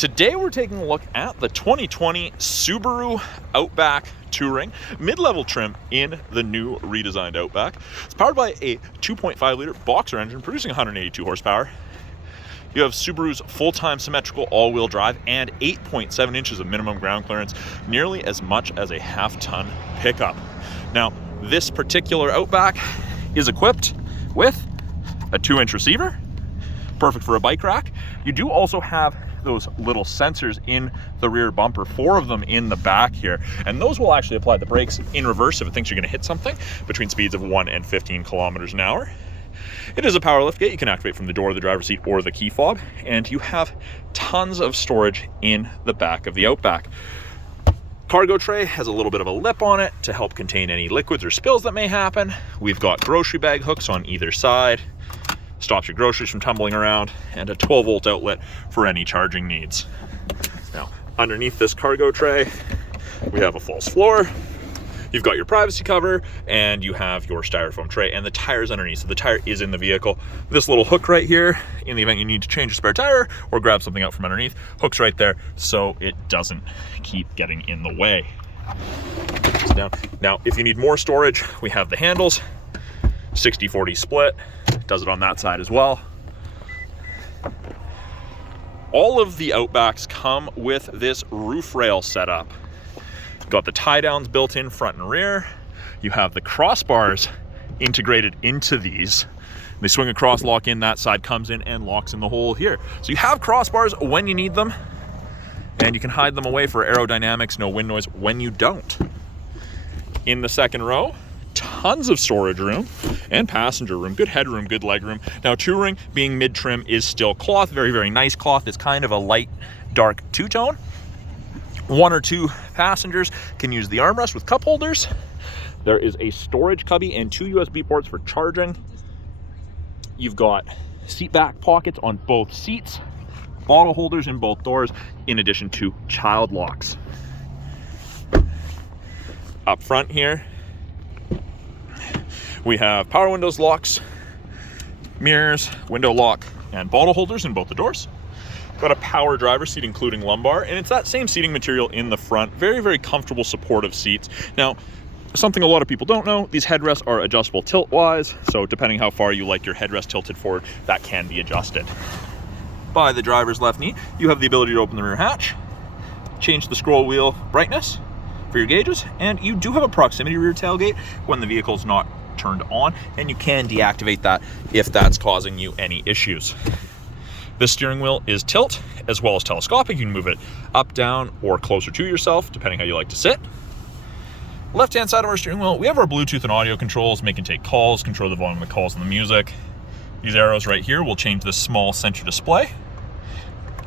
Today we're taking a look at the 2020 Subaru Outback Touring, mid-level trim in the new redesigned Outback. It's powered by a 2.5-liter boxer engine producing 182 horsepower. You have Subaru's full-time symmetrical all-wheel drive and 8.7 inches of minimum ground clearance, nearly as much as a half-ton pickup. Now, this particular Outback is equipped with a 2-inch receiver, perfect for a bike rack. You do also have those little sensors in the rear bumper, 4 of them in the back here, and those will actually apply the brakes in reverse if it thinks you're going to hit something between speeds of 1 and 15 kilometers an hour. It is a power liftgate. You can activate from the door of the driver's seat or the key fob, and you have tons of storage in the back of the Outback. Cargo tray has a little bit of a lip on it to help contain any liquids or spills that may happen. We've got grocery bag hooks on either side, stops your groceries from tumbling around, and a 12-volt outlet for any charging needs. Now, underneath this cargo tray, we have a false floor. You've got your privacy cover, and you have your styrofoam tray, and the tire's underneath. So the tire is in the vehicle. This little hook right here, in the event you need to change a spare tire or grab something out from underneath, hook's right there so it doesn't keep getting in the way. Now, if you need more storage, we have the handles, 60-40 split, does it on that side as well. All of the Outbacks come with this roof rail setup. Got the tie downs built in front and rear. You have the crossbars integrated into these. They swing across, lock in, that side comes in and locks in the hole here. So you have crossbars when you need them, and you can hide them away for aerodynamics, no wind noise when you don't. In the second row, tons of storage room and passenger room, good headroom, good leg room. Now, Touring being mid-trim is still cloth, very, very nice cloth. It's kind of a light, dark two-tone. 1 or 2 passengers can use the armrest with cup holders. There is a storage cubby and 2 USB ports for charging. You've got seat back pockets on both seats, bottle holders in both doors, in addition to child locks. Up front here, we have power windows, locks, mirrors, window lock, and bottle holders in both the doors. Got a power driver seat, including lumbar, and it's that same seating material in the front. Very, very comfortable, supportive seats. Now, something a lot of people don't know, these headrests are adjustable tilt-wise, so depending how far you like your headrest tilted forward, that can be adjusted. By the driver's left knee, you have the ability to open the rear hatch, change the scroll wheel brightness for your gauges, and you do have a proximity rear tailgate when the vehicle's not turned on, and you can deactivate that if that's causing you any issues. This steering wheel is tilt as well as telescopic. You can move it up, down, or closer to yourself, depending how you like to sit. Left-hand side of our steering wheel, we have our Bluetooth and audio controls, make and take calls, control the volume of the calls and the music. These arrows right here will change the small center display.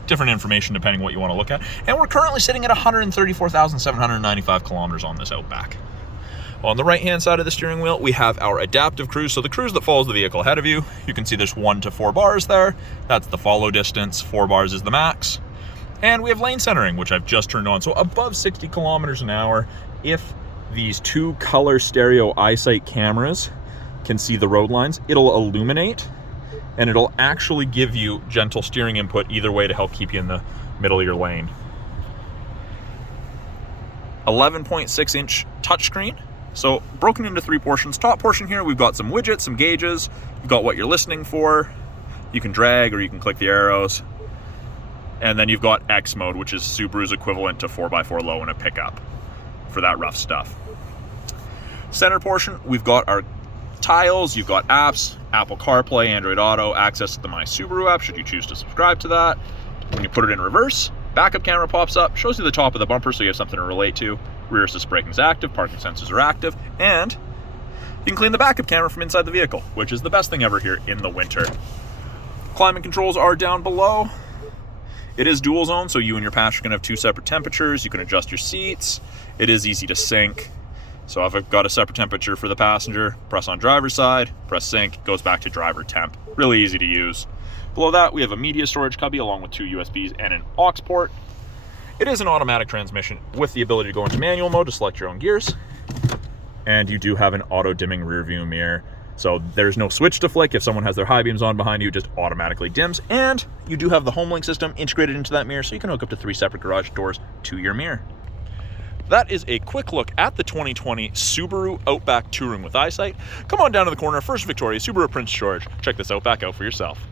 Different information depending what you want to look at. And we're currently sitting at 134,795 kilometers on this Outback. On the right-hand side of the steering wheel, we have our adaptive cruise. So the cruise that follows the vehicle ahead of you, you can see there's 1 to 4 bars there. That's the follow distance. 4 bars is the max. And we have lane centering, which I've just turned on. So above 60 kilometers an hour, if these 2 color stereo eyesight cameras can see the road lines, it'll illuminate, and it'll actually give you gentle steering input either way to help keep you in the middle of your lane. 11.6-inch touchscreen. So broken into 3 portions. Top portion here, we've got some widgets, some gauges. You've got what you're listening for. You can drag or you can click the arrows. And then you've got X mode, which is Subaru's equivalent to 4x4 low in a pickup for that rough stuff. Center portion, we've got our tiles, you've got apps, Apple CarPlay, Android Auto, access to the My Subaru app should you choose to subscribe to that. When you put it in reverse, backup camera pops up, shows you the top of the bumper so you have something to relate to. Rear assist braking is active, parking sensors are active, and you can clean the backup camera from inside the vehicle, which is the best thing ever here in the winter. Climate controls are down below. It is dual zone, so you and your passenger can have 2 separate temperatures. You can adjust your seats. It is easy to sync. So if I've got a separate temperature for the passenger, press on driver's side, press sync, goes back to driver temp. Really easy to use. Below that, we have a media storage cubby along with 2 USBs and an aux port. It is an automatic transmission with the ability to go into manual mode to select your own gears. And you do have an auto dimming rear view mirror So there's no switch to flick. If someone has their high beams on behind you, it just automatically dims. And you do have the HomeLink system integrated into that mirror, so you can hook up to 3 separate garage doors to your mirror. That is a quick look at the 2020 Subaru Outback Touring with Eyesight. Come on down to the corner, First Victoria, Subaru of Prince George. Check this Outback out for yourself.